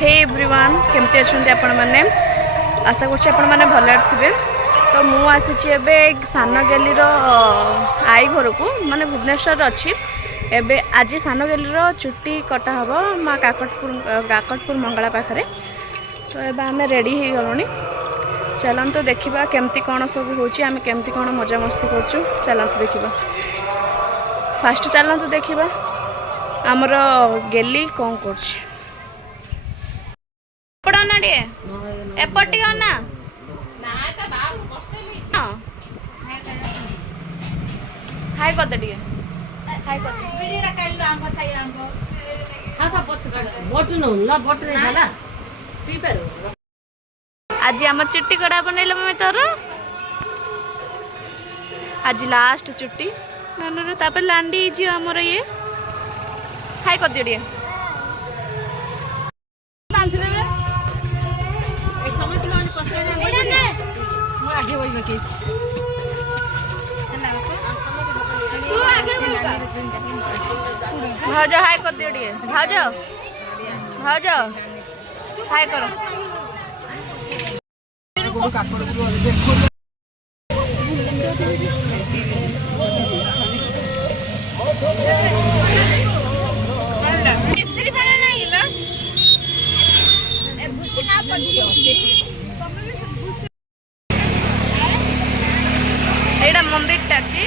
Hey everyone केमती अच्छा आपण मैंने आशा कर भल थे। तो मु आसी सान गैली आई घर को माने भुवनेश्वर अच्छी एबे आज सान गैली चुट्टी कटा हम माँ काकटपुर मंगला पाखे। तो एबे आम रेडी हो गलुनी चलतु देखा केमती कौन सब होम केमती कौन मजा मस्ती करूँ चलतु देखा। फास्ट चलतु देखा आमर गेली कौन कर हाय कर दे हाय कर आज आम चुट्टी कड़ा बनैल मम्मी तोर आज लास्ट चुट्टी नानू तापर लांडी जी आमर ये हाय कर दियो भाज हाय कर दियो भाज भाज हाय करो। एटा मंदिर टा की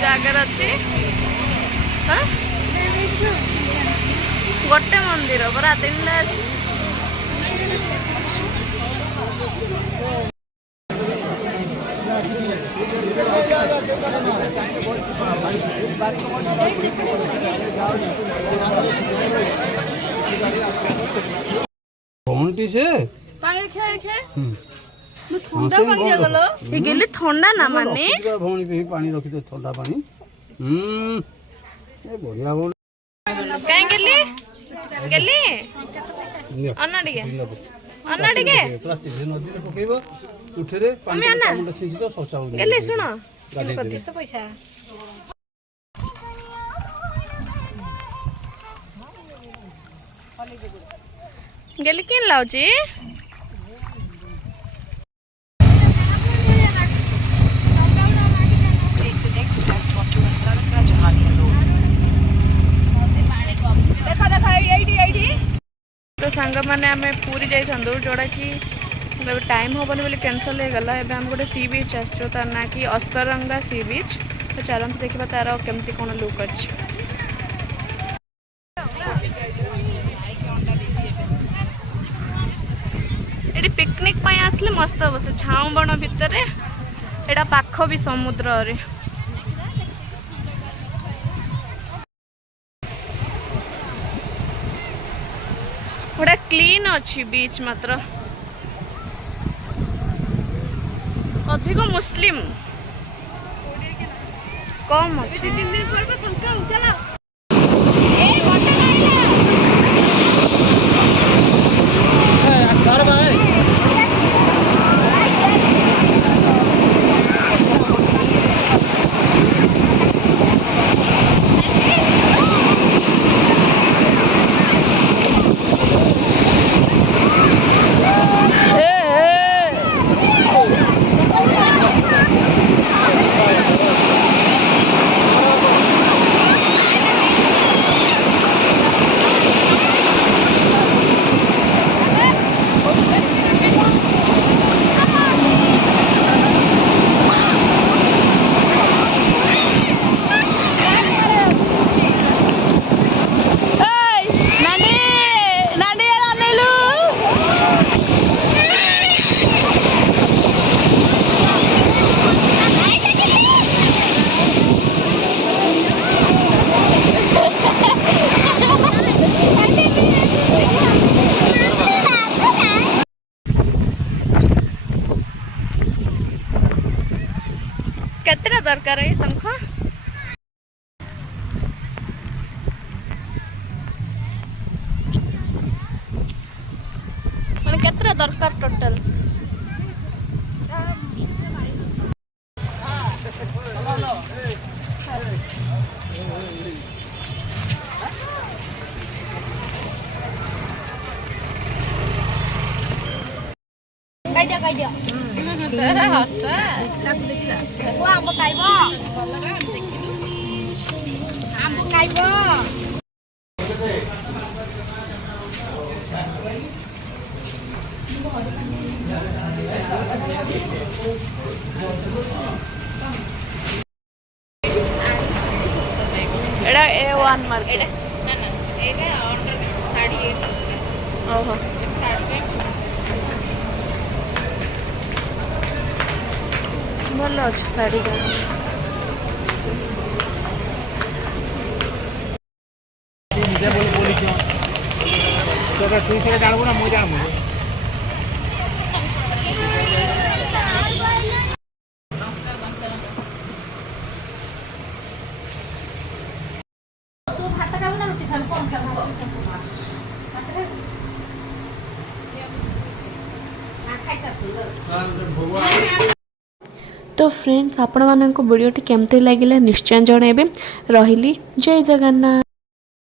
जगह अच्छी गोटे मंदिर बरा तीन ठंडा पानी जगलो ये गेली ठंडा ना माने भौणी पे पानी रखी दे ठंडा पानी ए बढ़िया बोल काहे गेली गेली अन्ना टिके प्लास्टिक नदी रे पकेबो उठरे पानी मुंड छिंची तो सोचा हो गेली सुन तो पैसा गेली किन लाउची तो सांग मैंने आम पूरी जाइंदु जोड़ा कि टाइम हेनी बोली कैनसल हो गला। एबे हम गोटे सी बीच आसो तार ना कि अस्तरंगा सी बीच। तो चलते देखा तार केमती कौन लुक अच्छी। ये पिकनिक आसले मस्त हम से झाऊ बण भितर एटा पाख भी समुद्र रे बड़ा क्लीन अच्छी बीच मात्र अधिक मुस्लिम कम अच्छी। केतना दरकार है शंख माने केतना दरकार टोटल କହିଦିଅ ପୁଅ ଆମ୍ବ ଖାଇବ ଆମ୍ବ ଖାଇବ एड़ा A1 मार्केट ना ना एटा अंडर 8.5 ओहो भल अच्छे शाढ़ी का ନିଜେ ବୋଲିଛ ତୋର ସୁଇ ସେଟା ଜାଣିବୁ ନା ମୁଁ ଜାଣିବୁ ତୁ ଭାତ ଖାଇବୁ ନା ରୁଟି ଖାଇବୁ କଣ ଖାଇବୁ तो फ्रेंड्स आपण मानक वीडियोटी केमती लगिला निश्चय जनइबे रहिली जय जगन्नाथ।